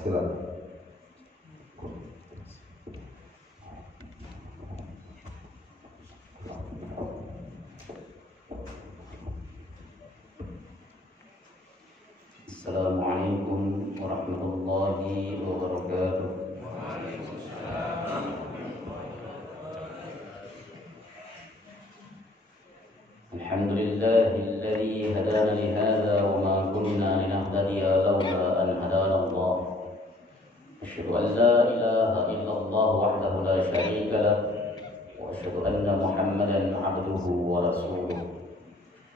Silakan. Assalamualaikum warahmatullahi wabarakatuh. Alhamdulillahilladzi hadana li hadza wa ma kunna linahtadiya laula an hadana Allah. Asyhadu an la ilaha illallah wahdahu la syarika lah wa asyhadu anna Muhammadan abduhu wa rasuluh.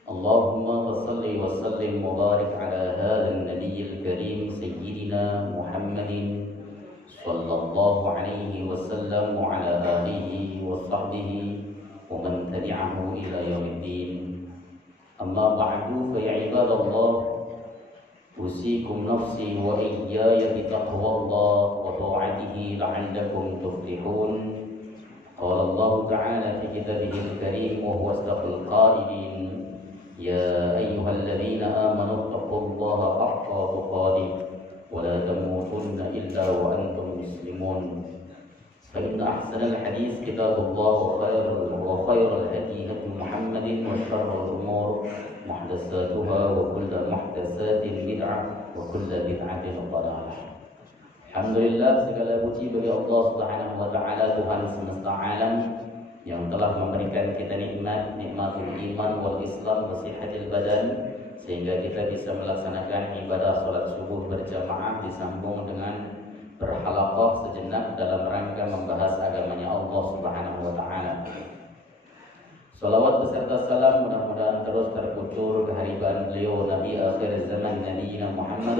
Allahumma salli wa sallim wa barik ala hadzal nabiyil karim sayyidina Muhammadin sallallahu alaihi wasallam wa ala alihi wa sahbihi wa man tabi'ahu ila yaumiddin. Amma ba'du fa ya ibadallah, usikum nafsi wa iyaya bi taqwallah wa ta'atihi la'allakum tuflihun. Qala Allah ta'ala fi kitabihil karim wa huwa asdaqul qailin. يا أيها الذين آمنوا اتقوا الله حق تقاته ولا تموتن إلا وأنتم مسلمون فإن أحسن الحديث كتاب الله وخير الهدي هدي محمد وشر الأمور محدثاتها وكل محدثات بدعة وكل بدعة ضلالة. Alhamdulillah, segala puji bagi Allah Subhanahu wa taala, Tuhan semesta alam yang telah memberikan kita nikmatul iman wal Islam wa sihatil badan, sehingga kita bisa melaksanakan ibadah salat subuh berjamaah disambung dengan berhalaqah sejenak dalam rangka membahas agamanya Allah Subhanahu wa taala. Salawat beserta salam mudah-mudahan terus terkucur kehadiran beliau Nabi akhir zaman Nabi Muhammad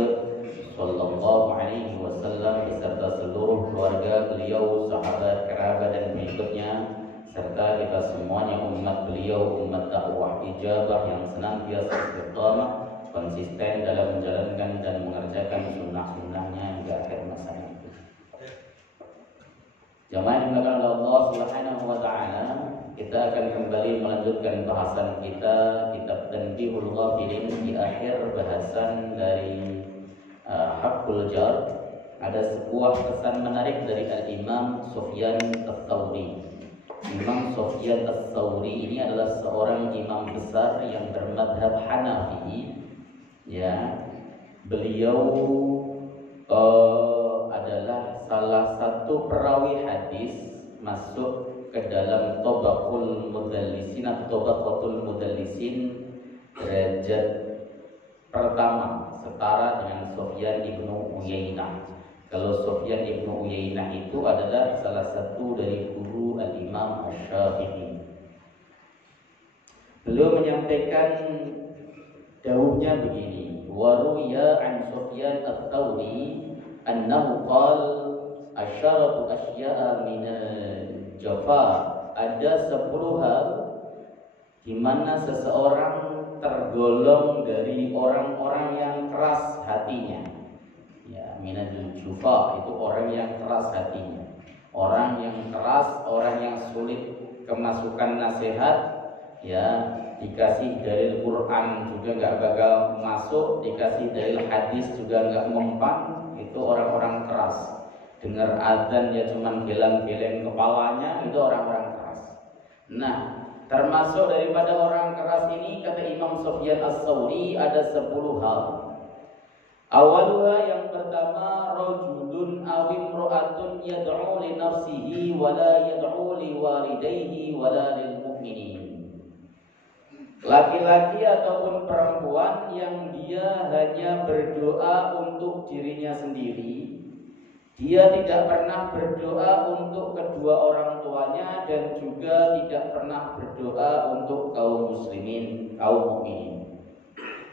sallallahu alaihi wasallam beserta seluruh keluarga beliau, sahabat, kerabat dan pengikutnya, serta kita semuanya umat beliau, umat dakwah ijabah yang senantiasa istiqamah konsisten dalam menjalankan dan mengerjakan sunnah-sunnahnya hingga akhir masa itu. Jamaah yang dimuliakan oleh Allah Subhanahu wa taala, kita akan kembali melanjutkan bahasan kita kitab Tanbihul Ghafilin. Di akhir bahasan dari Haqqul Jar ada sebuah pesan menarik dari Al-Imam Sufyan Ats-Tsauri. Imam Sufyan Ats-Tsauri ini adalah seorang imam besar yang bermadhab Hanafi. Ya, beliau adalah salah satu perawi hadis masuk ke dalam Tabaqul Mudallisin atau Tabaqatul Mudallisin derajat pertama, setara dengan Sufyan ibnu Uyainah. Kalau Sufyan ibnu Uyainah itu adalah salah satu dari guru Al-Imam Asy-Syafi'i. Beliau menyampaikan dawuhnya begini: wa ruya an Sufyan Ats-Tsauri annahu qala asyaratu asya'a min jafa. Ada 10 hal di mana seseorang tergolong dari orang-orang yang keras hatinya. Ya, minadul jufa itu orang yang keras hatinya. Orang yang keras, orang yang sulit kemasukan nasihat, ya, dikasih dalil Quran juga nggak bakal masuk, dikasih dalil hadis juga nggak mempan. Itu orang-orang keras. Dengar azan ya cuman geleng-geleng kepalanya, itu orang-orang keras. Nah, termasuk daripada orang keras ini, kata Imam Sufyan Ats-Tsauri, ada 10 hal. Awaluha, yang pertama, rajulun aw imra'atun yad'u li nafsihi wa la yad'u li walidayhi wa la lil mu'minin. Laki-laki ataupun perempuan yang dia hanya berdoa untuk dirinya sendiri, dia tidak pernah berdoa untuk kedua orang tuanya dan juga tidak pernah berdoa untuk kaum muslimin, kaum mukminin.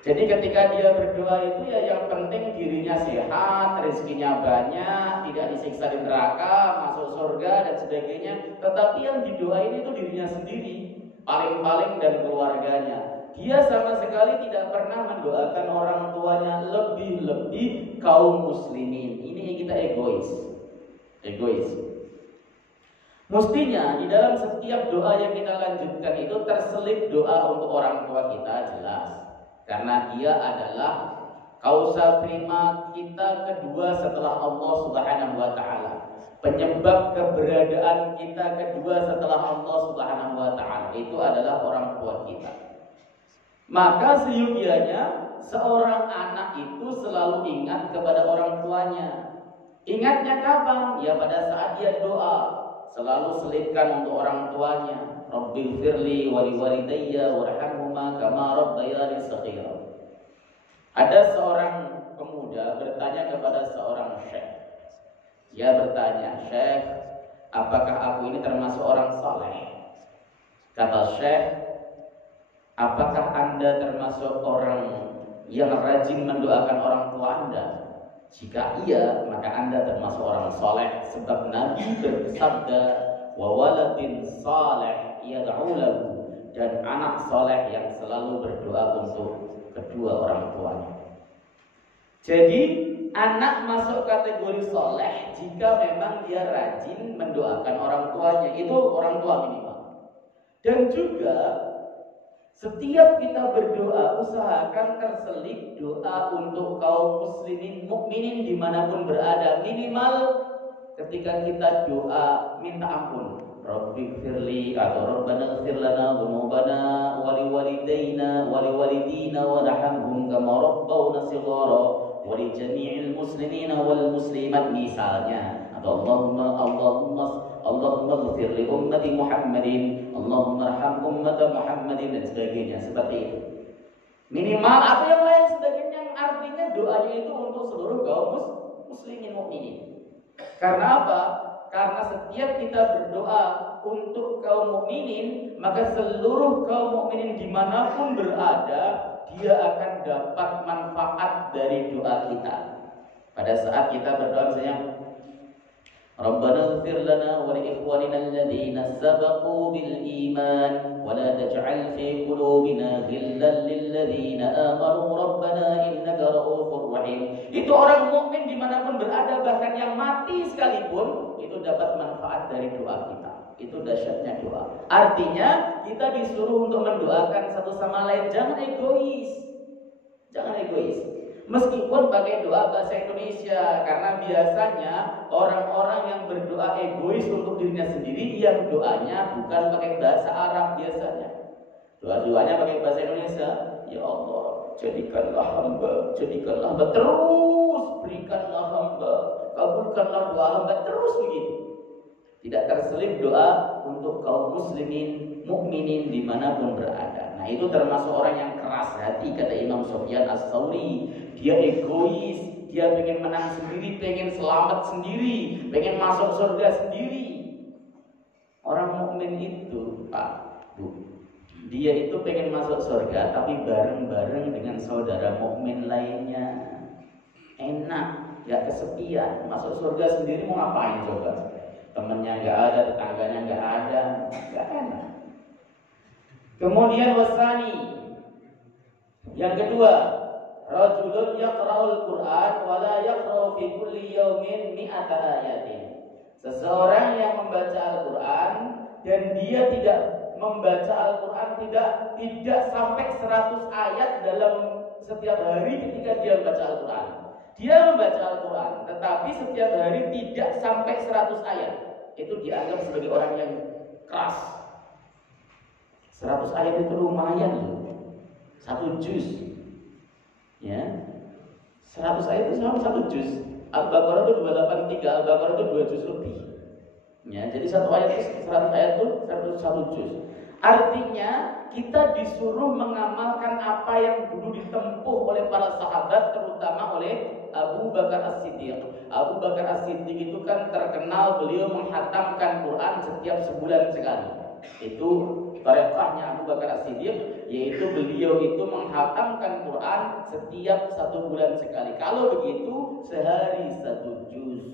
Jadi ketika dia berdoa itu ya yang penting dirinya sehat, rezekinya banyak, tidak disiksa di neraka, masuk surga dan sebagainya. Tetapi yang didoain itu dirinya sendiri, paling-paling dan keluarganya. Dia sama sekali tidak pernah mendoakan orang tuanya, lebih-lebih kaum muslimin. Ini kita egois. Mestinya di dalam setiap doa yang kita lanjutkan itu terselip doa untuk orang tua kita, jelas. Karena dia adalah Kausa prima kita kedua setelah Allah Subhanahu wa taala. Penyebab keberadaan kita kedua setelah Allah Subhanahu wa taala itu adalah orang tua kita. Maka seyogianya seorang anak itu selalu ingat kepada orang tuanya. Ingatnya kapan? Ya pada saat dia doa. Selalu selipkan untuk orang tuanya. Rabbighfirli wa liwalidayya warhamhuma kama rabbayani shaghira. Ada seorang pemuda bertanya kepada seorang syekh. Dia bertanya, "Syekh, apakah aku ini termasuk orang saleh?" Kata syekh, "Apakah Anda termasuk orang yang rajin mendoakan orang tua Anda?" Jika iya, maka Anda termasuk orang saleh, sebab Nabi bersabda, "Wa waladin saleh yad'u lahu," dan anak saleh yang selalu berdoa untuk kedua orang tuanya. Jadi anak masuk kategori soleh jika memang dia rajin mendoakan orang tuanya. Itu orang tua minimal. Dan juga setiap kita berdoa, usahakan terselip doa untuk kaum muslimin mukminin dimanapun berada. Minimal ketika kita doa minta ampun, Rabbighfirli atau Rabbana ighfir lana dzunubana wa liwalidayna wa liwalidina warhamhum kama rabbawna shighara wa li jami'il muslimina wal muslimat misalnya. Atau Allahumma ighfir li ummati Muhammadin, Allahumma arham ummata Muhammadin dan sebagainya seperti itu. Minimal atau yang lain sebagainya yang artinya doanya itu untuk seluruh kaum muslimin mukminin. Karena apa? Karena setiap kita berdoa untuk kaum mukminin, maka seluruh kaum mukminin dimanapun berada, dia akan dapat manfaat dari doa kita. Pada saat kita berdoa misalnya, Rabbana ighfir lana wa li ikhwanina alladhina sabaqu bil iman wa la taj'al fi qulubina ghillan lil ladzina amanu rabbana innaka ra'ufur rahim. Itu orang mukmin dimanapun berada, bahkan yang mati sekalipun itu dapat manfaat dari doa kita. Itu dahsyatnya doa. Artinya kita disuruh untuk mendoakan satu sama lain. Jangan egois. Jangan egois. Meskipun pakai doa bahasa Indonesia, karena biasanya orang-orang yang berdoa egois untuk dirinya sendiri, yang doanya bukan pakai bahasa Arab biasanya. Doa-doanya pakai bahasa Indonesia. Ya Allah, jadikanlah hamba, terus berikanlah hamba, kabulkanlah doa hamba, terus begitu. Tidak terselip doa untuk kaum muslimin, mukminin dimanapun berada. Nah itu termasuk orang yang keras hati, kata Imam Sufyan Ats-Tsauri. Dia egois, dia pengen menang sendiri, pengen selamat sendiri, pengen masuk surga sendiri. Orang mukmin itu, Pak, Bu, dia itu pengen masuk surga, tapi bareng-bareng dengan saudara mukmin lainnya. Enak, gak kesepian. Masuk surga sendiri mau ngapain coba? Temennya gak ada, tetangganya gak ada, gak enak. Kemudian wasani, yang kedua, rajulun yaqra'ul Qur'an wa la yaqra'u fi kulli yawmin mi'ata ayatin. Seseorang yang membaca Al-Qur'an dan dia tidak membaca Al-Qur'an tidak sampai 100 ayat dalam setiap hari ketika dia membaca Al-Qur'an. Dia membaca Al-Qur'an tetapi setiap hari tidak sampai 100 ayat. Itu dianggap sebagai orang yang keras. 100 ayat itu lumayan loh. 1 juz. Ya, 100 ayat itu sama 1 juz. Al-Baqarah itu 283, Al-Baqarah itu 2 juz lebih. Ya, jadi 1 ayat itu 100 ayat itu 1 juz. Artinya kita disuruh mengamalkan apa yang dulu ditempuh oleh para sahabat, terutama oleh Abu Bakar As-Siddiq. Abu Bakar As-Siddiq itu kan terkenal beliau menghatamkan Quran setiap sebulan sekali. Itu tarekhnya Abu Bakar As-Siddiq, yaitu beliau itu menghatamkan Quran setiap 1 bulan sekali. Kalau begitu sehari 1 juz.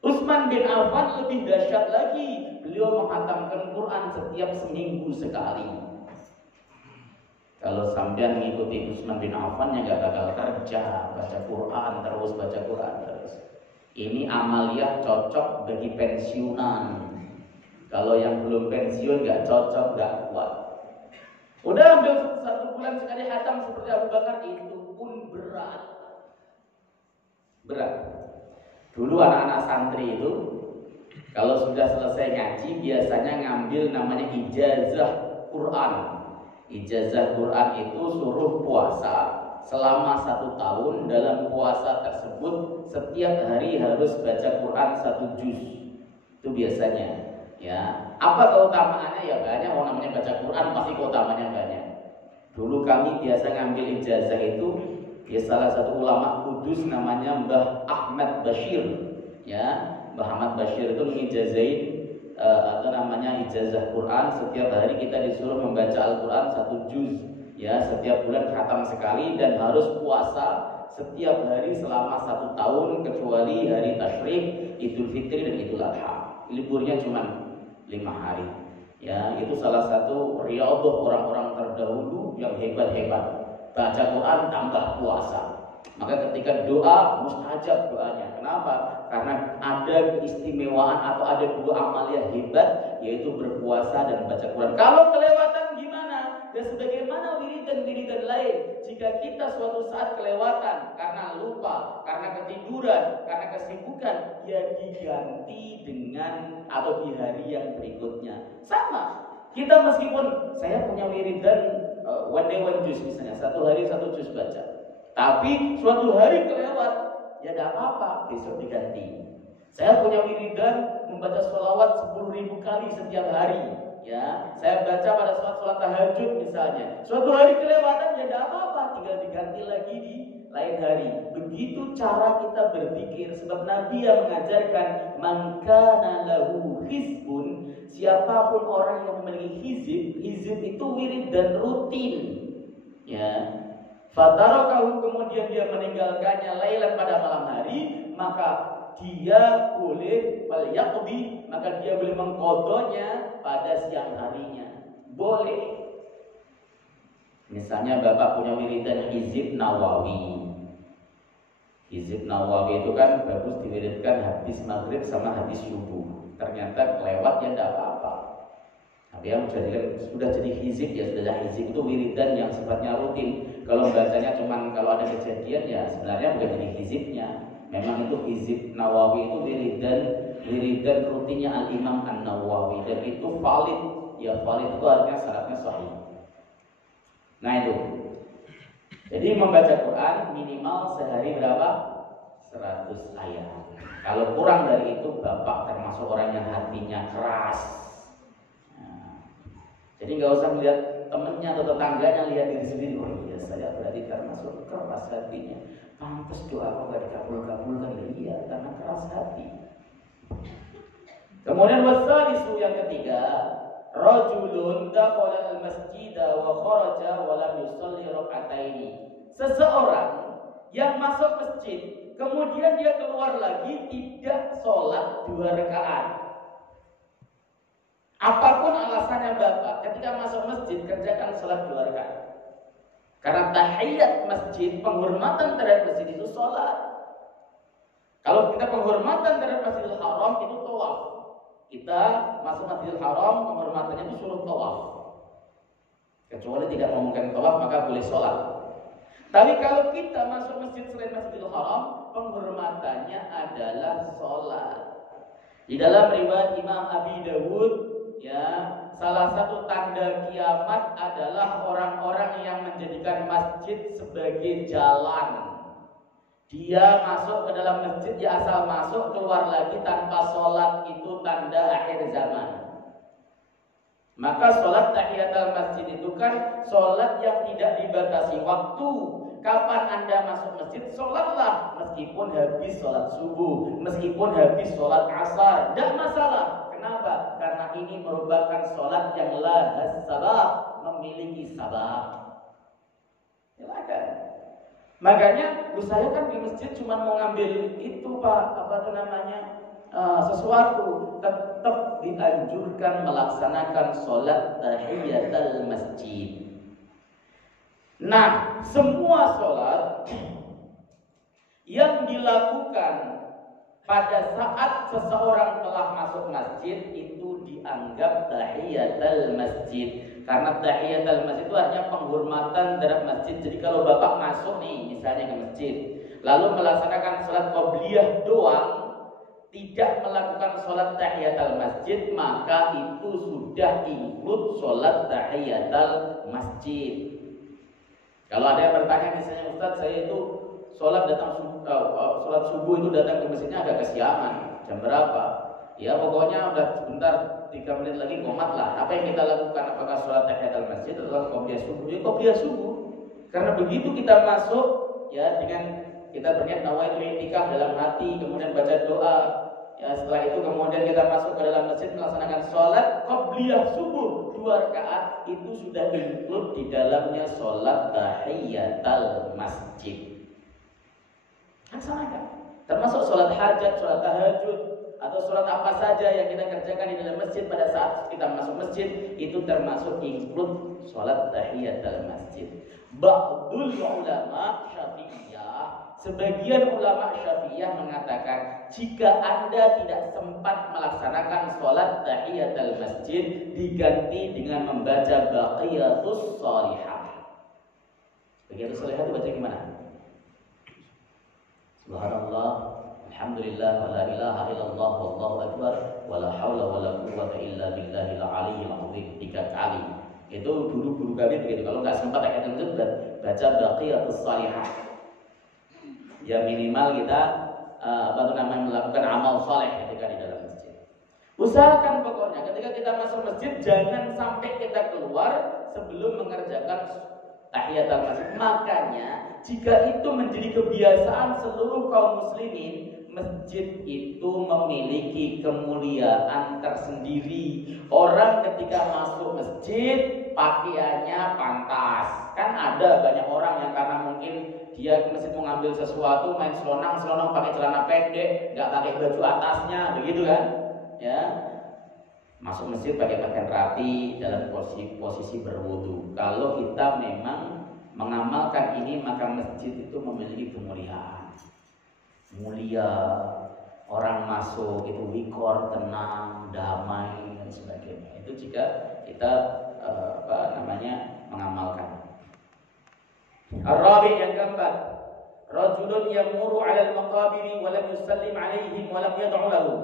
Utsman bin Affan lebih dahsyat lagi, beliau menghatamkan Quran setiap seminggu sekali. Kalau sampean mengikuti Utsman bin Affan ya gak bakal kerja, baca Quran terus, baca Quran terus. Ini amaliyah cocok bagi pensiunan. Kalau yang belum pensiun gak cocok, gak kuat. Udah ambil 1 bulan sekali hatam seperti Abu Bakar, itu pun berat. berat. Dulu anak-anak santri itu kalau sudah selesai ngaji biasanya ngambil namanya ijazah Quran. Ijazah Quran itu suruh puasa selama 1 tahun. Dalam puasa tersebut setiap hari harus baca Quran 1 juz. Itu biasanya. Ya, apa keutamaannya? Ya banyak, orang namanya baca Quran pasti keutamaannya banyak. Dulu kami biasa ngambil ijazah itu, ya salah satu ulama Kudus namanya Mbah Ahmad Bashir. Ya, Mbah Ahmad Bashir itu mengijazahin atau namanya ijazah Quran. Setiap hari kita disuruh membaca Al-Quran 1 juz. Ya, setiap bulan khatam sekali dan harus puasa setiap hari selama 1 tahun kecuali hari Tasyrik, Idul Fitri dan Idul Adha. Liburnya cuma 5 hari. Ya, itu salah satu riyadhah orang-orang terdahulu yang hebat-hebat. Baca Quran tambah puasa. Maka ketika doa mustajab doanya. Kenapa? Karena ada keistimewaan atau ada 2 amalia hebat, yaitu berpuasa dan baca Quran. Kalau kelewatan gimana? Dan sebagaimana wiridan-wiridan lain, jika kita suatu saat kelewatan karena lupa, karena ketiduran, karena kesibukan, ya diganti dengan atau di hari yang berikutnya. Sama, kita meskipun saya punya wiridan one day one juz misalnya, 1 hari 1 juz baca, tapi suatu hari kelewat, ya tidak apa-apa, besok diganti. Saya punya wiridan membaca sholawat 10.000 kali setiap hari. Ya, saya baca pada sholat tahajud misalnya. Suatu hari kelewatan, ya tidak apa-apa, tinggal diganti lagi di lain hari. Begitu cara kita berpikir, sebab Nabi yang mengajarkan man kana lahu hizbun, siapapun orang yang memiliki hizib itu wirid dan rutin. Ya, fatarakahu, kemudian dia meninggalkannya lailan pada malam hari, maka dia boleh yaqdi, maka dia boleh mengqadanya pada siang harinya. Boleh. Misalnya Bapak punya wiridan Hizib Nawawi. Hizib Nawawi itu kan bagus diwiridkan habis maghrib sama habis subuh. Ternyata kelewat, ya tidak apa-apa. Tapi yang sudah jadi hizib, ya sudah hizib itu wiridan yang sifatnya rutin. Kalau bacanya cuman kalau ada kejadian, ya sebenarnya bukan jadi hizibnya. Memang itu hizib Nawawi itu wiridan rutinnya Al-Imam An-Nawawi, dan itu valid. Ya valid itu artinya syaratnya sahih. Nah itu. Jadi membaca Quran minimal sehari berapa? 100 ayat. Kalau kurang dari itu, Bapak termasuk orang yang hatinya keras. Jadi nggak usah melihat temennya atau tetangganya, lihat diri sendiri. Oh iya, saya berarti termasuk keras hatinya. Pantes doa kok nggak dikabul-kabulkan. Iya, karena keras hati. Kemudian wasalisu yang ketiga, rajulun dakhala al-masjid wa kharaja wa lam yusalli rak'ataini. Seseorang yang masuk masjid, kemudian dia keluar lagi tidak sholat 2 rakaat. Apapun alasannya Bapak, ketika masuk masjid kerjakan sholat 2 rakaat. Karena tahiyat masjid, penghormatan terhadap masjid itu sholat. Kalau kita penghormatan terhadap Masjidil Haram itu tawaf. Kita masuk Masjidil Haram, penghormatannya itu suruh tawaf. Kecuali tidak memungkinkan tawaf, maka boleh sholat. Tapi kalau kita masuk masjid selain Masjidil Haram, penghormatannya adalah sholat. Di dalam riwayat Imam Abi Dawud, ya, salah satu tanda kiamat adalah orang-orang yang menjadikan masjid sebagai jalan. Dia masuk ke dalam masjid, ya asal masuk, keluar lagi tanpa sholat, itu tanda akhir zaman. Maka sholat tahiyatul masjid itu kan sholat yang tidak dibatasi waktu. Kapan Anda masuk masjid, sholatlah. Meskipun habis sholat subuh, meskipun habis sholat asar, tidak masalah. Kenapa? Karena ini merupakan sholat yang lahas sabab, memiliki sabab. Silakan. Makanya saya kan di masjid cuma mau ngambil itu Pak, apa itu namanya, sesuatu. Tetap dianjurkan melaksanakan sholat tahiyatul masjid. Nah, semua sholat yang dilakukan pada saat seseorang telah masuk masjid itu dianggap tahiyatul masjid. Karena tahiyatul masjid itu artinya penghormatan terhadap masjid. Jadi kalau Bapak masuk nih misalnya ke masjid, lalu melaksanakan sholat qobliyah doang, tidak melakukan sholat tahiyatul masjid, maka itu sudah include sholat tahiyatul masjid. Kalau ada yang bertanya misalnya, Ustaz, saya itu sholat subuh itu datang ke masjidnya agak kesiangan, jam berapa? Ya pokoknya udah sebentar, 3 menit lagi qomat lah. Apa yang kita lakukan? Apakah sholat tahiyatul masjid atau qobliyah subuh? Ya qobliyah subuh. Karena begitu kita masuk, ya dengan kita berniat nawaitu i'tikaf dalam hati, kemudian baca doa. Ya setelah itu kemudian kita masuk ke dalam masjid melaksanakan sholat qobliyah subuh 2 rakaat, itu sudah include di dalamnya sholat tahiyatul masjid. Laksanakan. Termasuk sholat hajat, sholat tahajud, atau sholat apa saja yang kita kerjakan di dalam masjid pada saat kita masuk masjid, itu termasuk include sholat tahiyatul masjid. Ba'dul ulama Syafi'iyah, sebagian ulama Syafi'iyah mengatakan jika Anda tidak sempat melaksanakan sholat tahiyatul masjid, diganti dengan membaca baqiyatus sholihah. Baqiyatus sholihah itu baca gimana? Subhanallah, alhamdulillah, wa la ilaha illallah, wallahu akbar, wa la hawla wa la quwwata illa billahil aliyyil azim 3 kali. Itu guru kami begitu. Kalau nggak sempat tahiyatul masjid, baca baqiyatus sholihah. Ya minimal kita melakukan amal soleh ketika di dalam masjid. Usahakan pokoknya ketika kita masuk masjid jangan sampai kita keluar sebelum mengerjakan tahiyatul masjid. Makanya jika itu menjadi kebiasaan seluruh kaum muslimin, masjid itu memiliki kemuliaan tersendiri. Orang ketika masuk masjid pakaiannya pantas. Kan ada banyak orang yang karena mungkin dia ke masjid mau ngambil sesuatu, main selonang pakai celana pendek, nggak pakai baju atasnya, begitu kan? Ya, masuk masjid pakai pakaian rapi dalam posisi berwudu. Kalau kita memang mengamalkan ini, maka masjid itu memiliki kemuliaan. Mulia, orang masuk itu wikor, tenang, damai dan sebagainya. Itu jika kita mengamalkan. Ar-rabi' yang keempat, rajulun yamuru 'alal maqabiri wa lam yusallim 'alaihim wa lam yad'u lahu.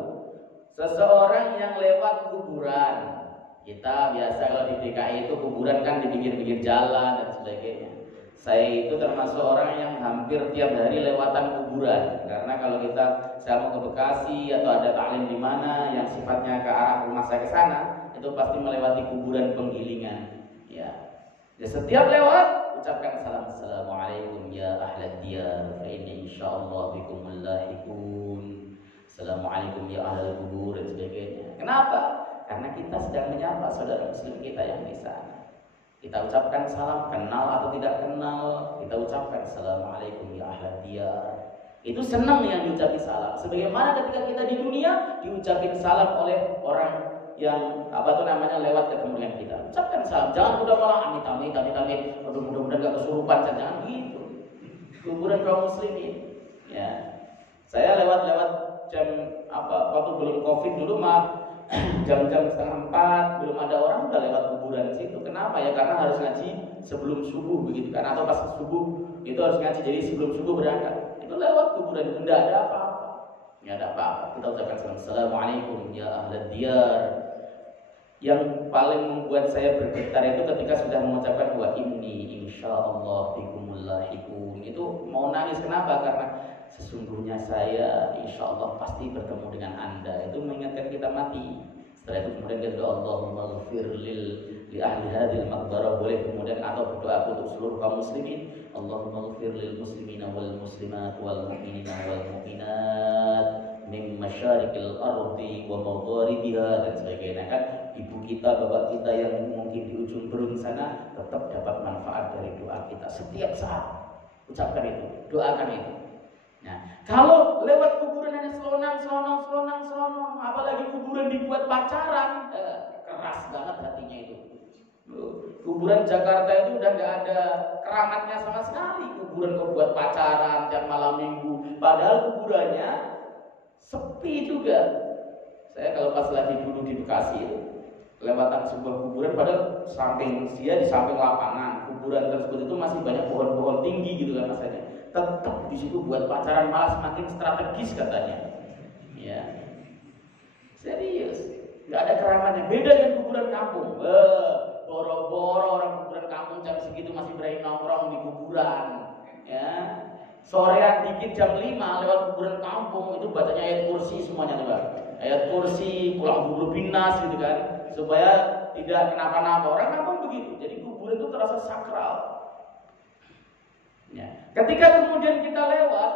Seseorang yang lewat kuburan. Kita biasa kalau di DKI itu kuburan kan di pinggir-pinggir jalan dan sebagainya. Saya itu termasuk orang yang hampir tiap hari lewatan kuburan. Karena kalau saya mau ke Bekasi atau ada taklim di mana yang sifatnya ke arah rumah saya ke sana, itu pasti melewati kuburan penggilingan. Ya. Setiap lewat ucapkan salam, assalamualaikum ya ahlad diyar, fa inni insyaallah bikumul lahiqun. Assalamualaikum ya ahlal kubur dan sebagainya. Kenapa? Karena kita sedang menyapa saudara muslim kita yang di sana. Kita ucapkan salam, kenal atau tidak kenal, kita ucapkan assalamualaikum ya ahlad diyar. Itu senang yang diucapi salam. Sebagaimana ketika kita di dunia diucapin salam oleh orang yang lewat ketemu dengan kita. Ucapkan salam, jangan udah malah amit. Aduh, mudah-mudahan gak kesurupan, jangan gitu. Kuburan kaum muslimin. Ya. Saya lewat jam waktu belum Covid dulu mah jam-jam 3:30 belum ada orang udah lewat kuburan situ. Kenapa ya? Karena harus ngaji sebelum subuh begitu kan, atau pas subuh itu harus ngaji, jadi sebelum subuh berangkat. Itu lewat kuburan itu enggak ada apa-apa. Enggak ada apa-apa. Kita ucapkan salam, assalamualaikum ya ahlad diyar. Yang paling membuat saya bergetar itu ketika sudah mengucapkan wa inni insyaallah bikumul lahiqun. Itu mau nangis, kenapa? Karena sesungguhnya saya insyaallah pasti bertemu dengan Anda. Itu mengingatkan kita mati. Setelah itu kemudian kita doa Allahumma ghfir li ahli hadhil maqbarah, boleh kemudian atau berdoa untuk seluruh kaum muslimin. Allahumma ghfir lil muslimina wal muslimat wal mu'minina wal mu'minat min masyarikil ardi wa magharibiha dan sebagainya. Kan ibu kita, bapak kita yang mungkin di ujung berung sana tetap dapat manfaat dari doa kita setiap saat. Ucapkan itu, doakan itu. Nah, kalau lewat kuburan hanya selonang, apalagi kuburan dibuat pacaran, keras banget hatinya itu. Kuburan Jakarta itu udah nggak ada keramatnya sama sekali. Kuburan kok buat pacaran tiap malam minggu, padahal kuburannya sepi juga. Saya kalau pas lagi dulu di Bekasi itu lewatan sebuah kuburan, padahal di samping lapangan kuburan tersebut itu masih banyak pohon-pohon tinggi gitu kan masanya. tetap di situ buat pacaran malah semakin strategis katanya. Ya, serius, nggak ada keramatnya. Beda dengan kuburan kampung. Boro-boro orang kuburan kampung jam segitu masih berani nongkrong di kuburan. Ya, sorean dikit jam 5 lewat kuburan kampung itu bacanya ayat kursi semuanya tuh, ayat kursi, pulang dulu binas gitu kan, supaya tidak kenapa-napa. Orang kampung begitu. Jadi kuburan itu terasa sakral. Ya. Ketika kemudian kita lewat,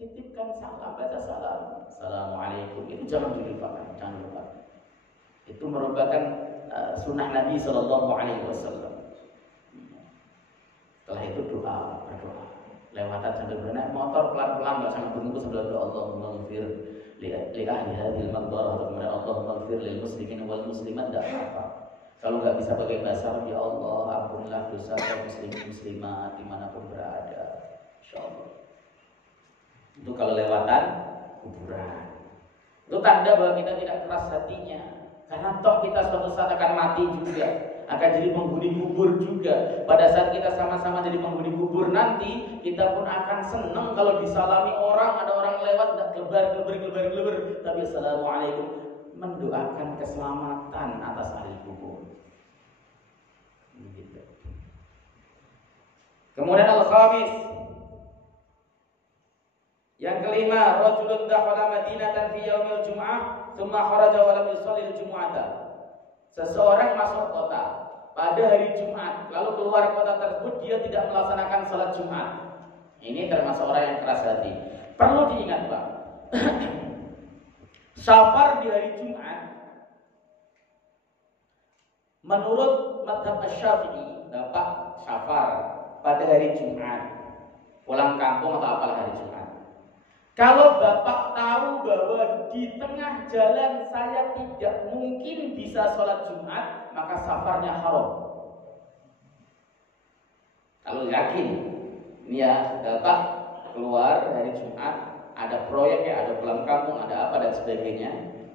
titipkan salam, baca salam, assalamualaikum, itu jangan dilupakan, jangan lupa. Itu merupakan sunnah Nabi Shallallahu Alaihi Wasallam. Setelah itu doa, berdoa. Lewatan sambil bernaik motor pelan-pelan, nggak sangat berhenti sambil doa, Allahumma ghfir li ahli hadhil maqbarah, kepada Allahumma ghfir lil muslimin wal muslimat, tidak apa. Kalau nggak bisa pakai bahasa Arab, ya Allah ampunilah dosa kaum muslimin muslimat dimanapun berada, insyaallah. Itu kalau lewatan kuburan. Itu tanda bahwa kita tidak keras hatinya. Karena toh kita suatu saat akan mati juga, akan jadi penghuni kubur juga. Pada saat kita sama-sama jadi penghuni kubur nanti, kita pun akan senang kalau disalami orang, ada orang lewat tidak gelebar, tapi assalamualaikum, mendoakan keselamatan atas ahli kubur. Gitu. Kemudian al-khamis, yang kelima, rajulun dakhala madinatan fi yaumil jum'ah tsumma kharaja wa lam yusalli al-jum'ata. Seseorang masuk kota pada hari Jumat, lalu keluar kota tersebut dia tidak melaksanakan salat Jumat. Ini termasuk orang yang keras hati. Perlu diingat, Pak. Safar di hari Jumat menurut mazhab Asy-Syafi'i dapat safar pada hari Jumat, pulang kampung atau apalah hari Jumat. Kalau Bapak tahu bahwa di tengah jalan saya tidak mungkin bisa sholat Jumat, maka safarnya haram. Kalau yakin, ini ya, Bapak keluar hari Jumat, ada proyek ya, ada pulang kampung, ada apa dan sebagainya.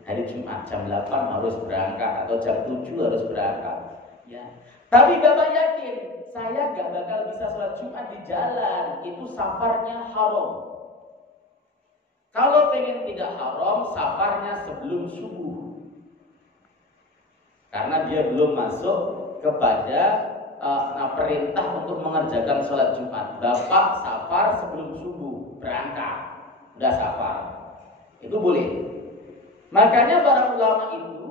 Hari Jumat jam 8 harus berangkat atau jam 7 harus berangkat. Ya. Tapi Bapak yakin, saya gak bakal bisa sholat Jumat di jalan, itu safarnya haram. Kalau pengen tidak haram, safarnya sebelum subuh. Karena dia belum masuk kepada perintah untuk mengerjakan sholat Jumat. Bapak safar sebelum subuh, berangkat, udah safar. Itu boleh. Makanya para ulama itu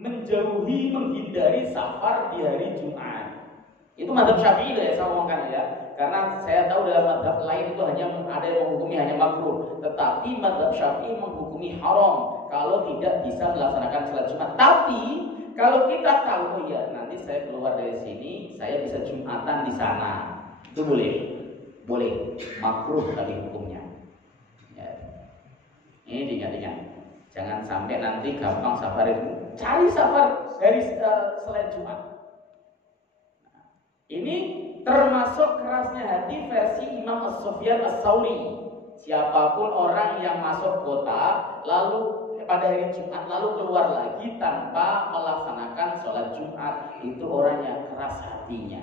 menghindari safar di hari Jumat. Itu mazhab Syafi'i ya, saya omongkan ya. Karena saya tahu dalam mazhab lain itu hanya ada yang menghukumi hanya makruh, tetapi mazhab Syafi'i menghukumi haram kalau tidak bisa melaksanakan salat Jumat. Tapi kalau kita tahu, oh ya nanti saya keluar dari sini, saya bisa Jumatan di sana, itu boleh, makruh tapi hukumnya. Ya. Ini diingat-ingat, jangan sampai nanti gampang safar itu, cari safar dari selain Jumat. Ini termasuk kerasnya hati versi Imam As-Sufyan As-Tsauri. Siapapun orang yang masuk kota lalu pada hari Jumat lalu keluar lagi tanpa melaksanakan sholat Jumat, itu orang yang keras hatinya.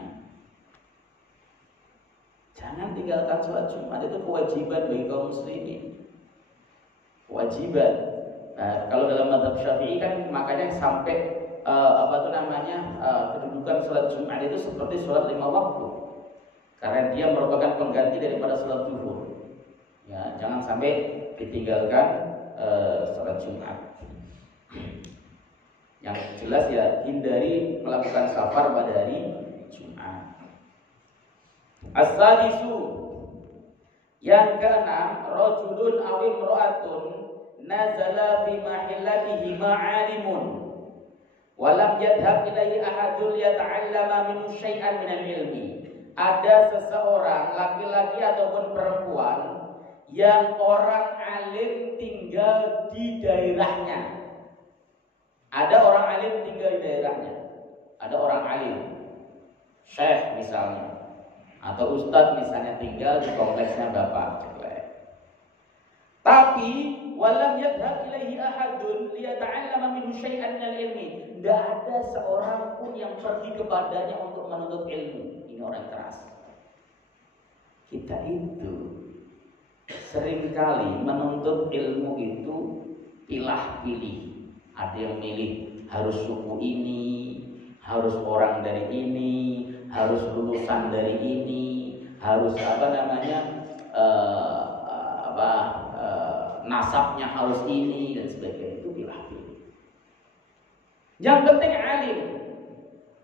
Jangan tinggalkan sholat Jumat, itu kewajiban bagi kaum muslimin. Kewajiban. Nah, kalau dalam mazhab Syafi'i kan makanya sampai kedudukan sholat Jumat itu seperti sholat 5 waktu, karena dia merupakan pengganti daripada sholat zuhur. Ya, jangan sampai ditinggalkan sholat Jumat. Yang jelas ya, hindari melakukan safar pada hari Jumat. As-sadisu, yang keenam, rajulun aw imra'atun nazala fi mahillatihi ma'alimun walam yadhab ilaihi ahadul yata'allama minhu syai'an minal ilmi. Ada seseorang laki-laki ataupun perempuan yang orang alim tinggal di daerahnya. Ada orang alim tinggal di daerahnya. Ada orang alim, syekh misalnya, atau ustadz misalnya tinggal di kompleksnya bapak. Tapi walam yadhab ilaihi ahadun liyata'allama minhu syai'an minal ilmi. Tidak ada seorang pun yang pergi kepadanya untuk menuntut ilmu. Ini orang keras. Kita itu seringkali menuntut ilmu itu pilih-pilih. Ada yang milih harus suku ini, harus orang dari ini, harus lulusan dari ini, harus nasabnya harus ini dan sebagainya. Itu pilih-pilih. Yang penting alim.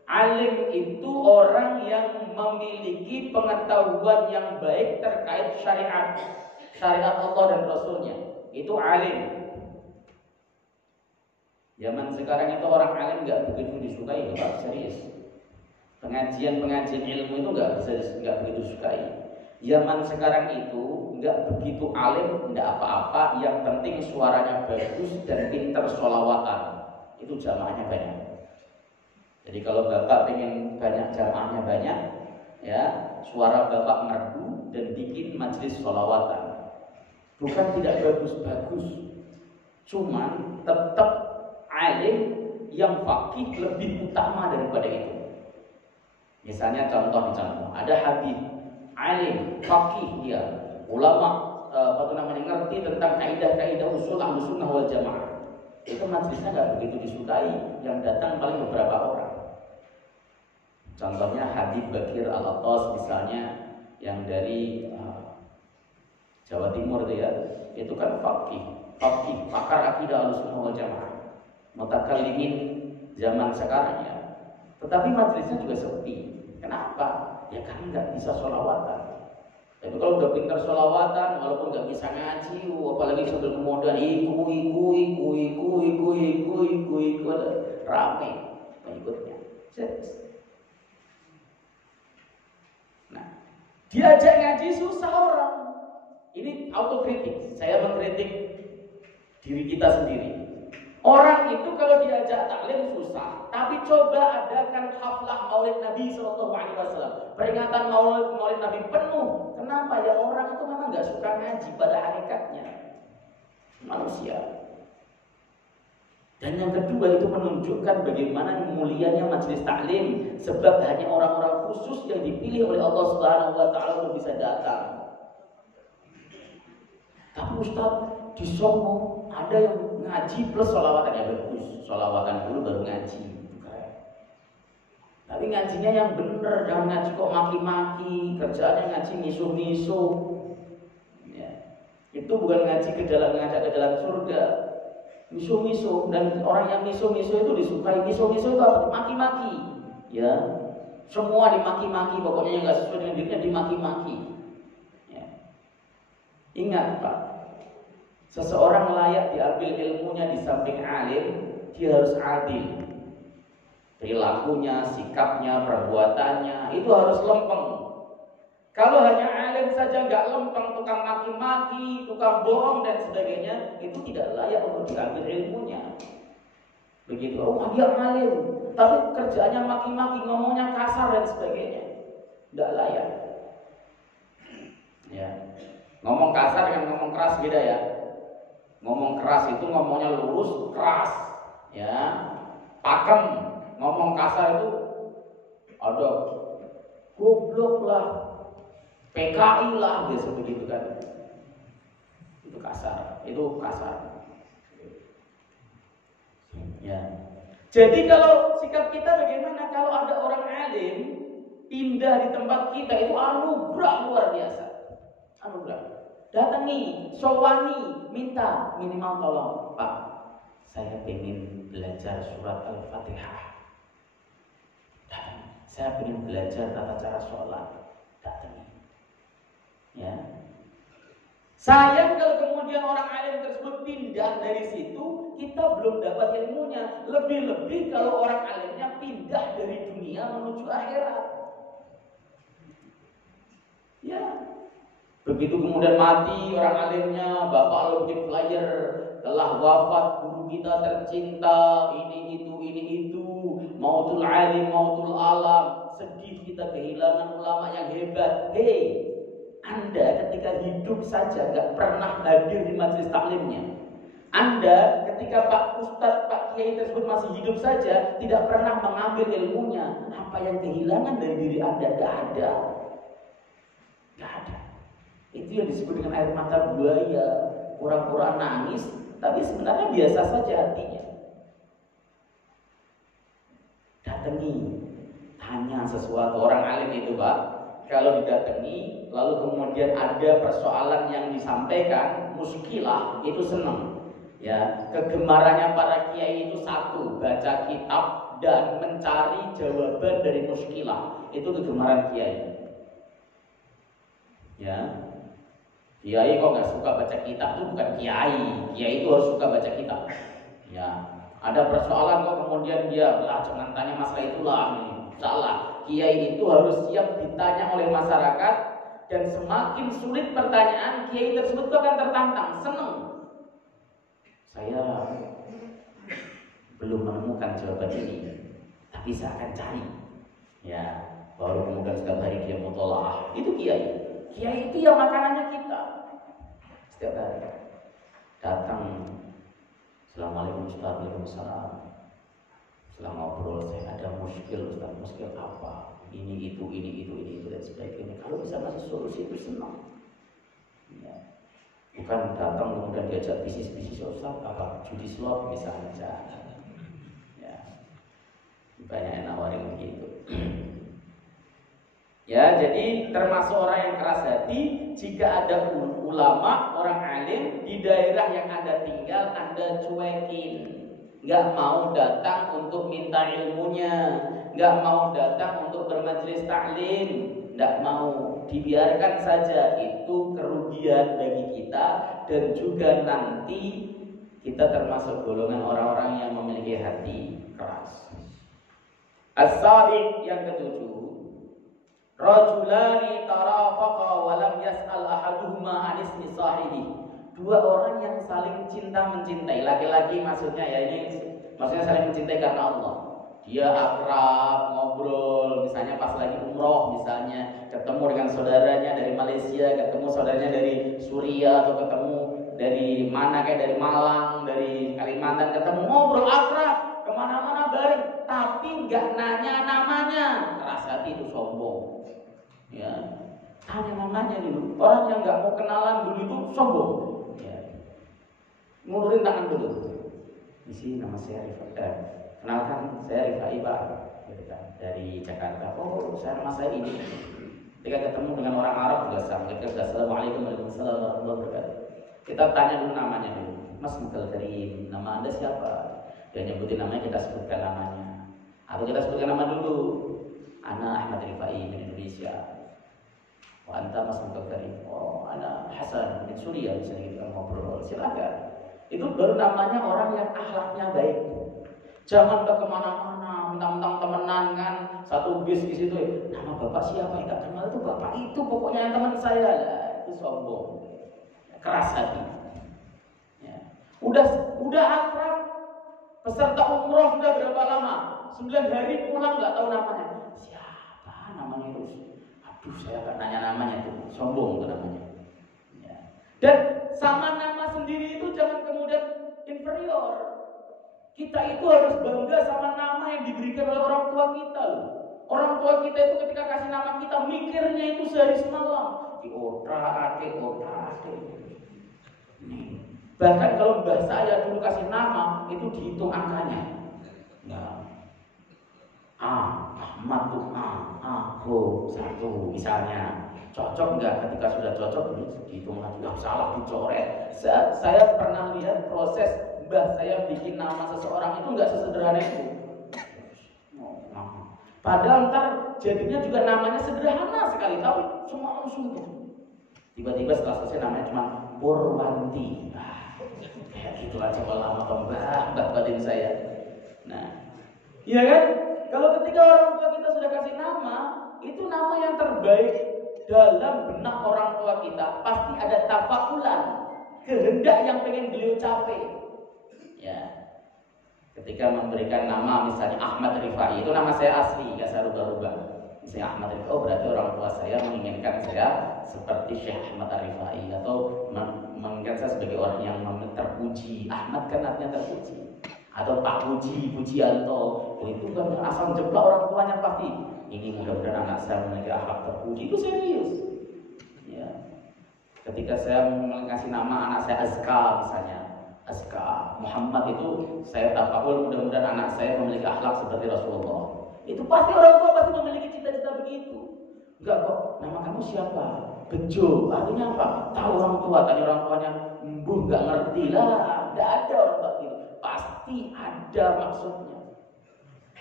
Alim itu orang yang memiliki pengetahuan yang baik terkait syariat Allah dan Rasulnya. Itu alim. Zaman sekarang itu orang alim nggak begitu disukai, Pak, serius. Pengajian ilmu itu nggak begitu disukai. Zaman sekarang itu nggak begitu alim, nggak apa-apa. Yang penting suaranya bagus dan pinter sholawatan. Itu jamaahnya banyak. Jadi kalau bapak pengen banyak jamaahnya banyak, ya suara bapak merdu dan bikin majelis sholawatan. Bukan tidak bagus-bagus, cuman tetap alim yang faqih lebih utama daripada itu. Misalnya contoh, ada habib alim faqih, dia ulama ngerti tentang kaidah-kaidah usul Ahlussunnah wal Jamaah. Itu majelisnya nggak begitu disukai, yang datang paling beberapa orang. Contohnya Habib Bakir Al-Attas misalnya, yang dari Jawa Timur itu kan faqih, pakar akidah Ahlussunnah wal Jamaah, mutakallimin zaman sekarang ya. Tetapi majelisnya juga sepi. Kenapa? Ya karena nggak bisa sholawatan. Tapi kalau udah pintar sholawatan, walaupun nggak bisa ngaji, apalagi sambil kemudian iku rame pengikutnya. Nah, diajak ngaji susah orang. Ini autokritik. Saya mengkritik diri kita sendiri. Orang itu kalau diajak taklim susah, tapi coba adakan haflah Maulid Nabi SAW, peringatan Maulid Nabi penuh. Kenapa? Ya orang itu memang nggak suka ngaji pada hakikatnya, manusia. Dan yang kedua itu menunjukkan bagaimana mulianya majelis taklim, sebab hanya orang-orang khusus yang dipilih oleh Allah Subhanahu Wa Taala untuk bisa datang. Tapi Ustaz di Solo ada yang ngaji plus sholawatan, ya bagus, sholawatan dulu baru ngaji. Tapi ngajinya yang bener, jangan ngaji kok maki-maki, kerjaannya ngaji misuh-misuh. Ya. Itu bukan ngaji ngajak ke dalam surga. Misuh-misuh, dan orang yang misuh-misuh itu disukai. Misuh-misuh itu apa? Maki-maki. Ya. Semua dimaki-maki, pokoknya yang nggak sesuai dengan dirinya dimaki-maki. Ya. Ingat, Pak. Seseorang layak diambil ilmunya di samping alim, dia harus adil. Perilakunya, sikapnya, perbuatannya itu harus lempeng. Kalau hanya alim saja nggak lempeng, tukang maki-maki, tukang bohong dan sebagainya, itu tidak layak untuk diambil ilmunya. Begitu, dia alim, tapi kerjanya maki-maki, ngomongnya kasar dan sebagainya, nggak layak. Ya, ngomong kasar dengan ngomong keras beda ya. Ngomong keras itu ngomongnya lurus, keras, ya, pakem. Ngomong kasar itu ada goblok lah, PKI lah, biasa begitu kan. Itu kasar, Ya. Jadi kalau sikap kita bagaimana? Kalau ada orang alim pindah di tempat kita, itu anugerah luar biasa. Anugerah. Datangi, sowani, minta minimal tolong, Pak, saya pengen belajar surat Al-Fatihah. Saya pengen belajar tata cara sholat. Datangi. Ya. Sayang kalau kemudian orang alim tersebut pindah dari situ, kita belum dapat ilmunya. Lebih-lebih kalau orang alimnya pindah dari dunia menuju akhirat. Ya. Begitu kemudian mati orang alimnya, Bapak Al-Habib Flyer, telah wafat guru kita tercinta, ini itu, mautul alim, mautul alam, sedih kita kehilangan ulama yang hebat. Hei, Anda ketika hidup saja gak pernah hadir di majelis taklimnya. Anda ketika Pak Ustadz, Pak Kiai tersebut masih hidup saja, tidak pernah mengambil ilmunya. Apa yang kehilangan dari diri Anda? Gak ada. Itu yang disebut dengan air mata buaya, pura-pura nangis, tapi sebenarnya biasa saja hatinya. Datangi, tanya sesuatu. Orang alim itu Pak, kalau didatangi lalu kemudian ada persoalan yang disampaikan, muskilah, itu senang. Ya, kegemarannya para kiai itu satu, baca kitab dan mencari jawaban dari muskilah. Itu kegemaran kiai. Ya, kiai kok nggak suka baca kitab itu bukan kiai. Kiai itu harus suka baca kitab. Ya, ada persoalan kok kemudian dia jangan tanya masalah itulah nih. Salah. Kiai itu harus siap ditanya oleh masyarakat, dan semakin sulit pertanyaan, kiai tersebut akan tertantang, senang. Saya belum menemukan jawaban ini, tapi saya akan cari. Ya, baru kemudian setiap hari dia mutolaah. Itu kiai. Kiai itu yang makanannya kita. Setiap hari datang, Assalamualaikum Ustaz, Waalaikumsalam. Setelah ngobrol, saya ada muskil Ustaz, muskil apa? Ini itu dan sebagainya. Kalau bisa ngasih solusi itu senang. Ya. Bukan datang kemudian diajak bisnis Ustaz, apa judi slot misalnya. Ya, banyak yang nawarin begitu. Ya, jadi termasuk orang yang keras hati. Jika ada ulama, orang alim di daerah yang Anda tinggal, Anda cuekin. Nggak mau datang untuk minta ilmunya, nggak mau datang untuk bermajelis taklim, nggak mau, dibiarkan saja. Itu kerugian bagi kita, dan juga nanti kita termasuk golongan orang-orang yang memiliki hati keras. As-sabiq, yang ketujuh, rajulani tarafaqa wa lam yas'al ahaduhuma 'an ismi sahibi. Dua orang yang saling cinta mencintai, laki-laki maksudnya ya, ini maksudnya saling mencintai karena Allah. Dia akrab, ngobrol, misalnya pas lagi umroh, misalnya ketemu dengan saudaranya dari Malaysia, ketemu saudaranya dari Suriah, atau ketemu dari mana, kayak dari Malang, dari Kalimantan, ketemu ngobrol akrab, kemana-mana bareng, tapi nggak nanya namanya. Keras hati itu sombong. Ya, tanya namanya dulu. Orang yang nggak mau kenalan dulu itu sombong. Ya. Ngulurin tangan dulu. Di sini nama saya Rifai. Kenalkan, saya Rifai Pak, dari Jakarta. Oh, nama saya ini. Ketika ketemu dengan orang Arab juga sama. Ketika sudah Assalamualaikum warahmatullahi wabarakatuh, kita tanya dulu namanya dulu. Mas Mukal Karim, nama Anda siapa? Dia nyebutin namanya, kita sebutkan namanya. Atau kita sebutkan nama dulu. Ana Ahmad Rifai dari Indonesia. Wah, anta Mas Mukal Karim. Oh, ana Hasan dari Suriah. Misalnya kita ngobrol, silakan. Itu baru namanya orang yang akhlaknya baik. Jangan ke kemana-mana, mentang-mentang temenan kan, satu bis di situ. Nama bapak siapa? Kita kenal itu bapak itu, pokoknya yang teman saya lah. Itu sombong, keras hati. Ya. Udah akrab, peserta umroh sudah berapa lama? 9 hari pulang nggak tahu namanya. Siapa namanya itu? Aduh, saya nggak nanya namanya itu, sombong itu namanya. Ya. Dan sama nama sendiri itu jangan kemudian inferior. Kita itu harus bangga sama nama yang diberikan oleh orang tua kita loh. Orang tua kita itu ketika kasih nama kita, mikirnya itu sehari semalam. Diotak-atik. Bahkan kalau mbah saya dulu kasih nama, itu dihitung angkanya. Nah, Ahmad tuh Ho 1 misalnya. Cocok enggak? Ketika sudah cocok, dihitung lagi. Salah, dicoret. Saya pernah lihat proses mbah saya bikin nama seseorang itu enggak sesederhana itu. Padahal ntar jadinya juga namanya sederhana sekali, tapi semua langsung tuh. Tiba-tiba setelah selesai namanya cuma Purwanti. Kayak gitu aja kalau lama mbah batin saya. Nah, iya kan? Kalau ketika orang tua kita sudah kasih nama, itu nama yang terbaik dalam benak orang tua kita. Pasti ada tafakulan, kehendak yang pengen beliau capai. Ya, ketika memberikan nama misalnya Ahmad Rifai, itu nama saya asli, gak saya rubah-rubah. Misalnya Ahmad Rifai, oh berarti orang tua saya menginginkan saya seperti Syekh Ahmad Rifai, atau menginginkan saya sebagai orang yang terpuji. Ahmad kan artinya terpuji, atau Pak Puji, Pujianto. Oh, itu kan asal jeblak orang tuanya pasti. Ini mudah-mudahan anak saya memiliki akhlak terpuji. Itu serius. Ya. Ketika saya mengasih nama anak saya Azka misalnya, Azka Muhammad, itu saya tafakul mudah-mudahan anak saya memiliki akhlak seperti Rasulullah. Itu pasti orang tua pasti memiliki cita-cita begitu. Enggak kok, nama kamu siapa? Bejo, artinya apa? Tahu orang tua, tadi orang tuanya embuh nggak ngerti lah, nggak ada orang tua gitu. Pasti ada maksudnya.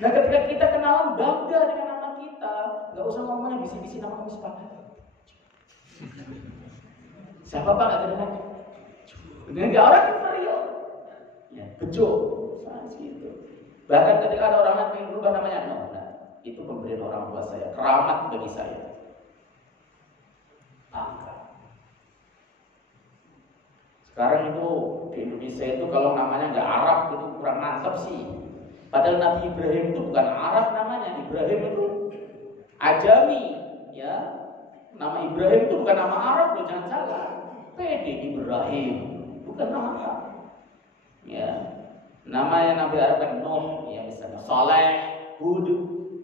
Nah ketika kita kenalan bangga dengan nama kita, nggak usah ngomongnya bisi-bisi nama kamu siapa. Siapa pak nggak kedengar? Nggak orang inferior. Ya, bejo, gitu. Bahkan ketika ada orang yang ingin berubah namanya, nah, itu pemberian orang tua saya, keramat bagi saya. Bangga. Sekarang itu di Indonesia itu kalau namanya nggak Arab itu kurang mantap sih. Padahal Nabi Ibrahim itu bukan Arab namanya, Ibrahim itu Ajami, ya. Nama Ibrahim itu bukan nama Arab loh, jangan salah. Pede Ibrahim, bukan nama Arab. Ya. Nama yang Nabi Arabkan Nuh, ya misalnya Saleh, Hud,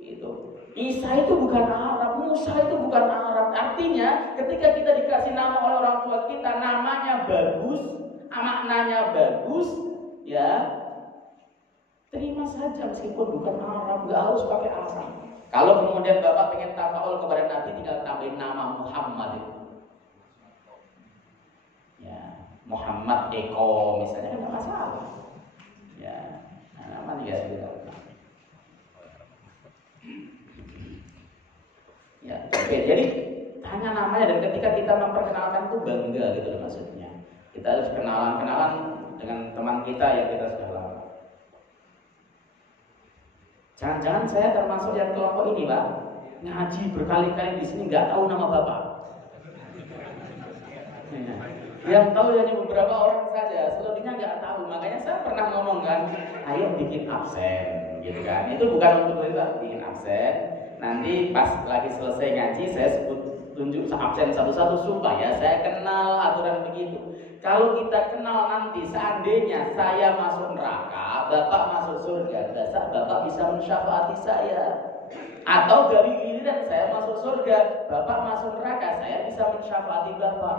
itu. Isa itu bukan Arab, Musa itu bukan Arab. Artinya ketika kita dikasih nama oleh orang tua kita, namanya bagus, maknanya bagus, ya terima saja meskipun bukan Arab, nggak harus pakai Arab. Kalau kemudian Bapak pengen tafaul kepada Nabi, tinggal tambahin nama Muhammad itu. Ya, Muhammad Eko misalnya kan nggak masalah. Ya, nama dia sudah. Ya, oke. Jadi hanya namanya, dan ketika kita memperkenalkan itu bangga gitu loh maksudnya. Kita harus kenalan dengan teman kita yang kita sudah lama. Jangan-jangan saya termasuk yang kelompok ini, Pak. Ngaji berkali-kali di sini nggak tahu nama Bapak. Yang tahu hanya beberapa orang saja, selebihnya nggak tahu. Makanya saya pernah ngomong kan, ayo bikin absen, gitu kan. Itu bukan untuk kita bikin absen. Nanti pas lagi selesai ngaji, saya tunjuk absen satu-satu supaya saya kenal aturan begitu. Kalau kita kenal nanti, seandainya saya masuk neraka, Bapak masuk surga, Bapak bisa mensyafaati saya. Atau dari giliran saya masuk surga, Bapak masuk neraka, saya bisa mensyafaati Bapak.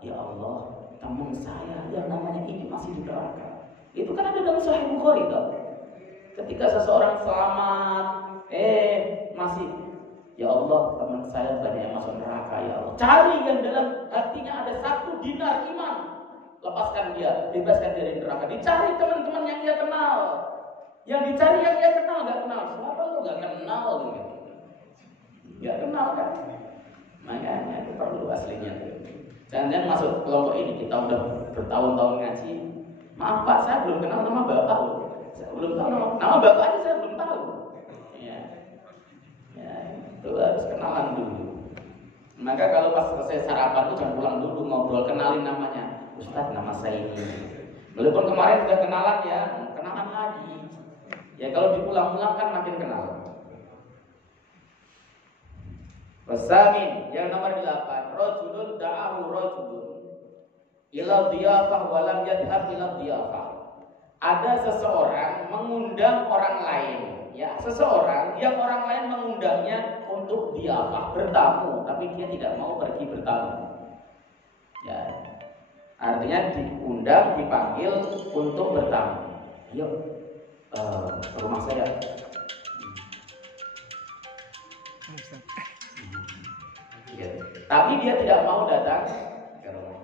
Ya Allah, teman saya yang namanya ini masih di neraka. Itu kan ada dalam Sahih Bukhari toh. Ketika seseorang selamat, masih, ya Allah, teman saya banyak yang masuk neraka, ya Allah. Cari yang dalam hatinya ada 1 dinar iman, lepaskan dia, bebaskan dia dari neraka. Dicari teman-teman yang dia kenal. Yang dicari yang dia kenal, nggak kenal. Siapa lo nggak kenal gitu? Nggak kenal kan? Makanya itu perlu aslinya. Jangan masuk kelompok ini, kita udah bertahun-tahun ngaji. Maaf Pak, saya belum kenal nama Bapak loh. Saya belum tahu nama Bapaknya, saya belum tahu. Ya, itu harus kenalan dulu. Maka kalau pas selesai sarapan itu jangan pulang dulu, ngobrol, kenalin namanya. Ustaz, nama saya ini. Walaupun kemarin sudah kenalan ya, kenalan lagi. Ya kalau diulang-ulang kan makin kenal. Wasamin, yang nomor 8, rajulun da'ahu rajulun ila dhiyafah wa lam yadhhab ila dhiyafah. Ada seseorang mengundang orang lain, ya, seseorang yang orang lain mengundangnya untuk dhiyafah, bertamu, tapi dia tidak mau pergi bertamu. Ya. Artinya diundang, dipanggil untuk bertamu. Yuk, ke rumah saya. Ya. Tapi dia tidak mau datang ke rumah.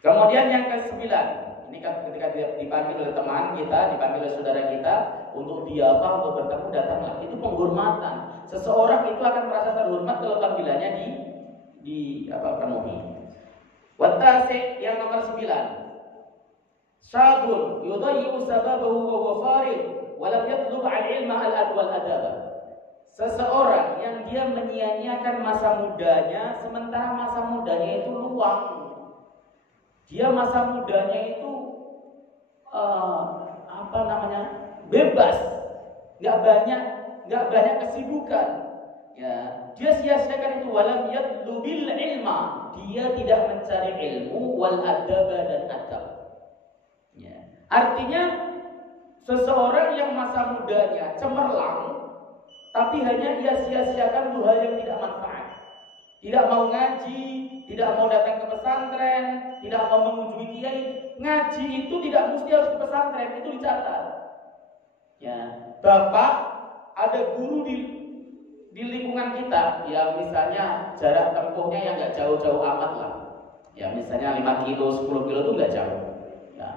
Kemudian yang ke-9, ini kan ketika dia dipanggil oleh teman kita, dipanggil oleh saudara kita untuk dhiyafah, untuk bertemu, datanglah. Itu penghormatan. Seseorang itu akan merasa terhormat kalau panggilannya penuhi. Watasi, yang nomor 9, syabun yudayyu sababahu wa huwa farid wa lam yatlub al-ilma al-adwal adaba. Seseorang yang dia menyia-nyiakan masa mudanya, sementara masa mudanya itu luang. Dia masa mudanya itu bebas, nggak banyak kesibukan. Ya, dia sia-siakan itu. Walam yatlubil ilma, dia tidak mencari ilmu, wal adaba, dan adab. Ya. Artinya seseorang yang masa mudanya cemerlang, tapi hanya ia sia-siakan hal yang tidak manfaat. Tidak mau ngaji, tidak mau datang ke pesantren, tidak mau mengunjungi kiai. Ngaji itu tidak mesti harus ke pesantren, itu dicatat. Ya, Bapak ada guru di lingkungan kita, ya misalnya jarak tempuhnya yang nggak jauh-jauh amat lah. Ya misalnya 5 kilo, 10 kilo itu nggak jauh. Ya,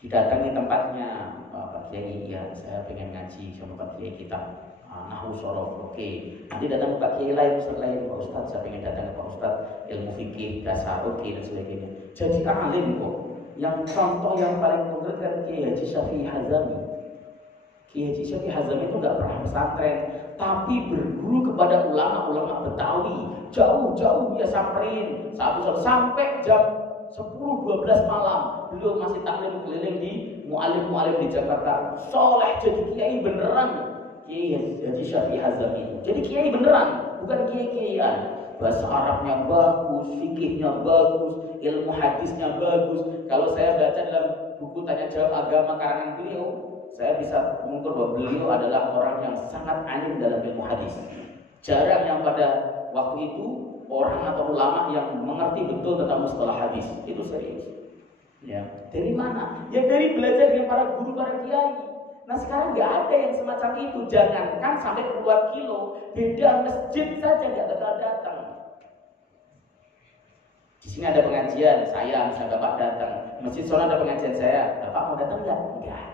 didatangi tempatnya, Pak Kiai, ya saya pengen ngaji sama Pak Kiai kita. Nahu sorof, oke. Nanti datang ke Pak Kiai lain, Ustaz lain, Pak Ustaz saya pengen datang ke Pak Ustaz ilmu fikih dasar, oke dan sebagainya. Jadi alim kok. Yang contoh yang paling konkret kan Kiai Haji Syafi'i Hazami. Kiai Haji Syafi'i Hazami itu nggak pernah pesantren, tapi berguru kepada ulama-ulama Betawi. Jauh-jauh dia samperin satu-satu sampai jam 10-12 malam. Beliau masih taklim keliling di mu'alim-mu'alim di Jakarta. Soleh jadi kiai beneran. Kiai Haji Syafi'i Hazami. Jadi kiai beneran, bukan kiai-kiaian. Bahasa Arabnya bagus, fikihnya bagus, ilmu hadisnya bagus. Kalau saya baca dalam buku tanya jawab agama karangan beliau, saya bisa mengukur bahwa beliau adalah orang yang sangat alim dalam ilmu hadis. Jarang yang pada waktu itu orang atau ulama yang mengerti betul tentang mustalah hadis. Itu serius. Ya, dari mana? Ya dari belajar dengan para guru, para kiai. Nah sekarang nggak ada yang semacam itu. Jangankan sampai puluhan kilo, beda masjid saja nggak datang. Di sini ada pengajian, saya misalnya Bapak datang. Masjid sana ada pengajian saya, Bapak mau datang nggak? Enggak.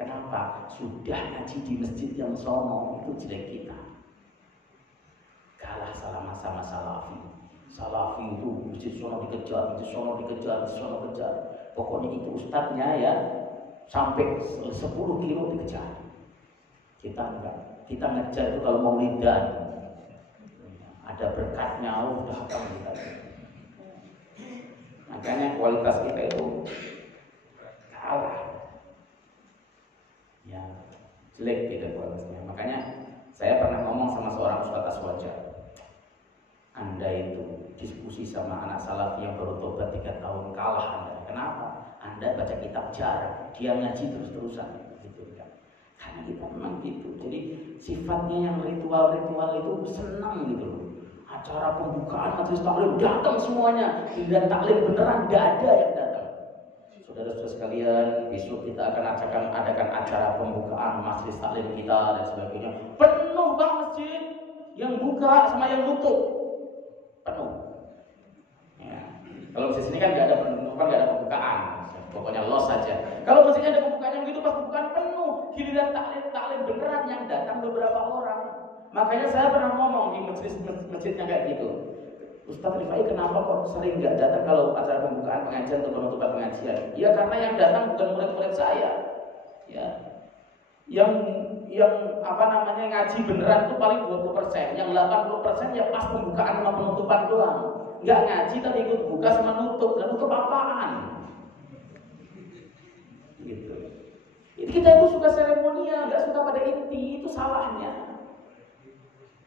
Kenapa? Sudah ngaji di masjid yang sono, itu jelek kita. Kalah sama salafi. Salafi itu masjid sono dikejar, masjid sono dikejar, masjid sono dikejar. Pokoknya itu ustadznya ya sampai 10 kilo dikejar. Kita enggak. Kita ngejar itu kalau mau lidan. Ada berkatnya, udah datang kita. Makanya kualitas kita itu kalah. Ya, jelek tidak kualitasnya. Makanya saya pernah ngomong sama seorang ustadz aswaja. Anda itu diskusi sama anak salafi yang baru tobat 3 tahun, kalah Anda. Kenapa? Anda baca kitab jarang, dia ngaji terus-terusan gitu kan. Karena kita memang gitu. Jadi sifatnya yang ritual-ritual itu senang gitu loh. Acara pembukaan majelis taklim datang semuanya. Dan taklim beneran enggak ada yang datang. Saudara-saudara sekalian, besok kita akan adakan acara pembukaan majelis taklim kita dan sebagainya. Penuh bang masjid, yang buka sama yang tutup. Penuh. Ya. Kalau di sini kan nggak ada penutupan, nggak ada pembukaan. Pokoknya los saja. Kalau masjidnya ada pembukaan yang begitu, pas pembukaan penuh. Giliran taklim beneran yang datang beberapa orang. Makanya saya pernah ngomong di masjidnya kayak gitu. Ustaz Rifai kenapa kok sering nggak datang kalau acara pembukaan pengajian atau penutupan pengajian? Ya karena yang datang bukan murid-murid saya. Ya. Yang ngaji beneran itu paling 20%, yang 80% ya pas pembukaan sama penutupan doang. Nggak ngaji tapi ikut buka sama nutup, dan nutup apaan? Gitu. Kita itu suka seremonial, nggak suka pada inti, itu salahnya.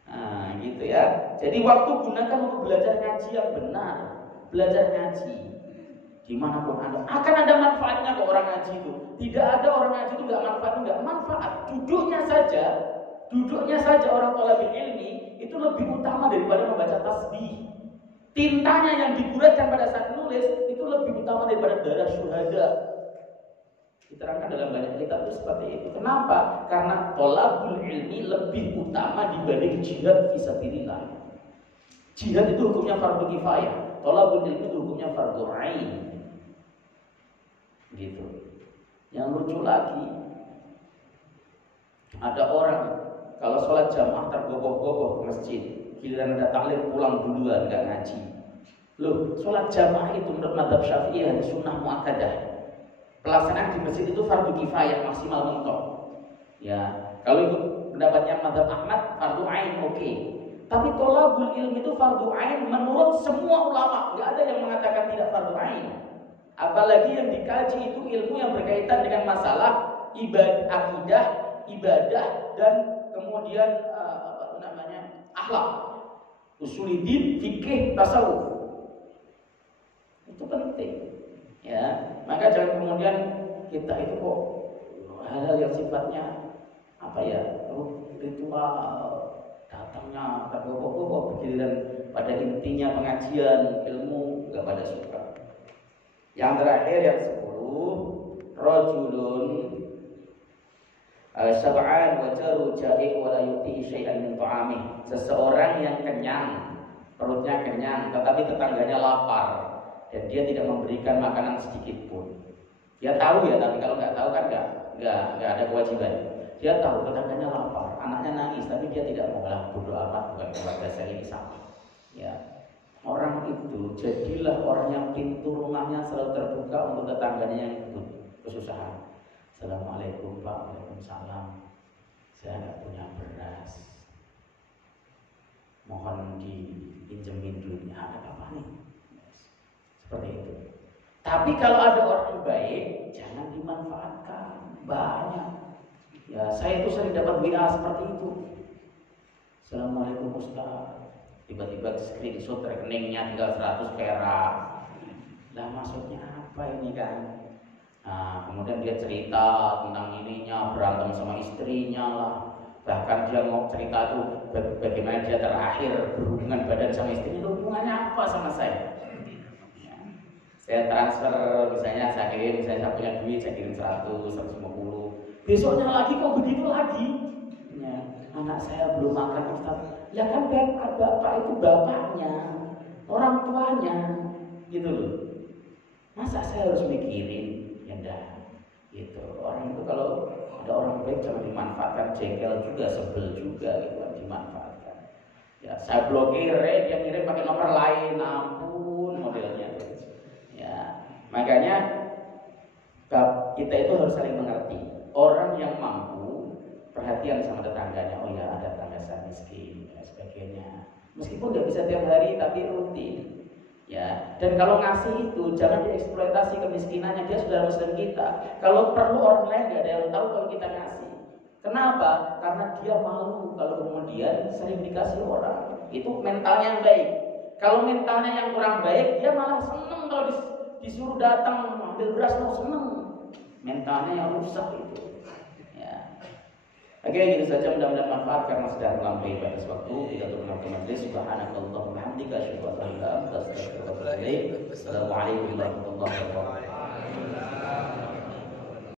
Nah, gitu ya. Jadi waktu gunakan untuk belajar ngaji yang benar, belajar ngaji dimanapun Anda. Akan ada manfaatnya kok orang ngaji itu. Tidak ada orang ngaji itu nggak manfaat. Duduknya saja orang thalabul ilmi itu lebih utama daripada membaca tasbih. Tintanya yang digunakan pada saat nulis itu lebih utama daripada darah syuhada. Diterangkan dalam banyak kitab itu seperti itu. Kenapa? Karena thalabul ilmi lebih utama dibanding jihad fisabilillah. Jihad itu hukumnya fardu kifayah, thalabul ilmi itu hukumnya fardu ain. Gitu. Yang lucu lagi, ada orang kalau sholat jamaah tergopoh-gopoh ke masjid, giliran ada taklim pulang duluan nggak ngaji. Loh, sholat jamaah itu menurut mazhab Syafi'i sunnah muakkadah. Pelaksanaan di masjid itu fardu kifayah maksimal mentok. Ya, kalau ikut pendapatnya mazhab Ahmad fardu ain oke. Tapi thalabul ilmi itu fardu ain menurut semua ulama, nggak ada yang mengatakan tidak fardu ain. Apalagi yang dikaji itu ilmu yang berkaitan dengan masalah akidah, ibadah dan kemudian akhlak, usuluddin, fikih, tasawuf. Itu penting. Ya, maka jangan kemudian kita itu kok hal-hal yang sifatnya ritual, datang susahnya, tapi kok giliran pada intinya pengajian ilmu nggak pada suka. Yang terakhir yang 10, rajulun sab'an wa jaru ja'i wa la yu'ti syai'an min ta'amih. Seseorang yang kenyang, perutnya kenyang, tetapi tetangganya lapar dan dia tidak memberikan makanan sedikit pun. Dia tahu ya, tapi kalau nggak tahu kan nggak ada kewajiban. Dia tahu tetangganya lapar, anaknya nangis, tapi dia tidak mau lah bodoh amat, bukan keluarga saya ini sama. Ya, orang itu jadilah orang yang pintu rumahnya selalu terbuka untuk tetangganya yang kesusahan. Assalamualaikum Pak, waalaikumsalam. Saya nggak punya beras, mohon dipinjemin duitnya, ada apa nih? Seperti itu. Tapi kalau ada orang baik, jangan dimanfaatkan. Banyak. Ya, saya itu sering dapat WA seperti itu. Assalamualaikum Ustaz. Tiba-tiba screenshot rekeningnya tinggal 100 perak. Lah maksudnya apa ini kan? Nah, kemudian dia cerita tentang ininya, berantem sama istrinya lah. Bahkan dia mau cerita itu bagaimana dia terakhir berhubungan badan sama istrinya. Hubungannya apa sama saya? Saya transfer, misalnya saya kirim, saya punya duit, saya kirim 100, 150. Besoknya lagi kok begitu lagi? Ya, anak saya belum makan Ustaz. Ya kan bapak itu bapaknya, orang tuanya, gitu loh. Masa saya harus mikirin? Ya enggak, gitu. Orang itu kalau ada orang baik jangan dimanfaatkan, jengkel juga, sebel juga, gitu kan, dimanfaatkan. Ya, saya blokir, dia kirim pakai nomor lain, ampun modelnya. Ya, makanya kita itu harus saling mengerti. Orang yang mampu perhatian sama tetangganya, oh ya ada tetangga saya miskin dan sebagainya. Meskipun nggak bisa tiap hari tapi rutin. Ya, dan kalau ngasih itu jangan dieksploitasi kemiskinannya, dia saudara muslim kita. Kalau perlu orang lain nggak ada yang tahu kalau kita ngasih. Kenapa? Karena dia malu kalau kemudian sering dikasih orang. Itu mentalnya yang baik. Kalau mentalnya yang kurang baik, dia malah seneng kalau disuruh datang ambil beras, mau seneng. Mentalnya yang rusak itu. Ya. Oke, gitu saja, mudah-mudahan manfaat karena sudah melampaui batas waktu. Kita turun ke majelis. Subhanakallahumma wa bihamdika asyhadu an la ilaha illa anta astaghfiruka wa atubu ilaik. Assalamualaikum warahmatullahi wabarakatuh.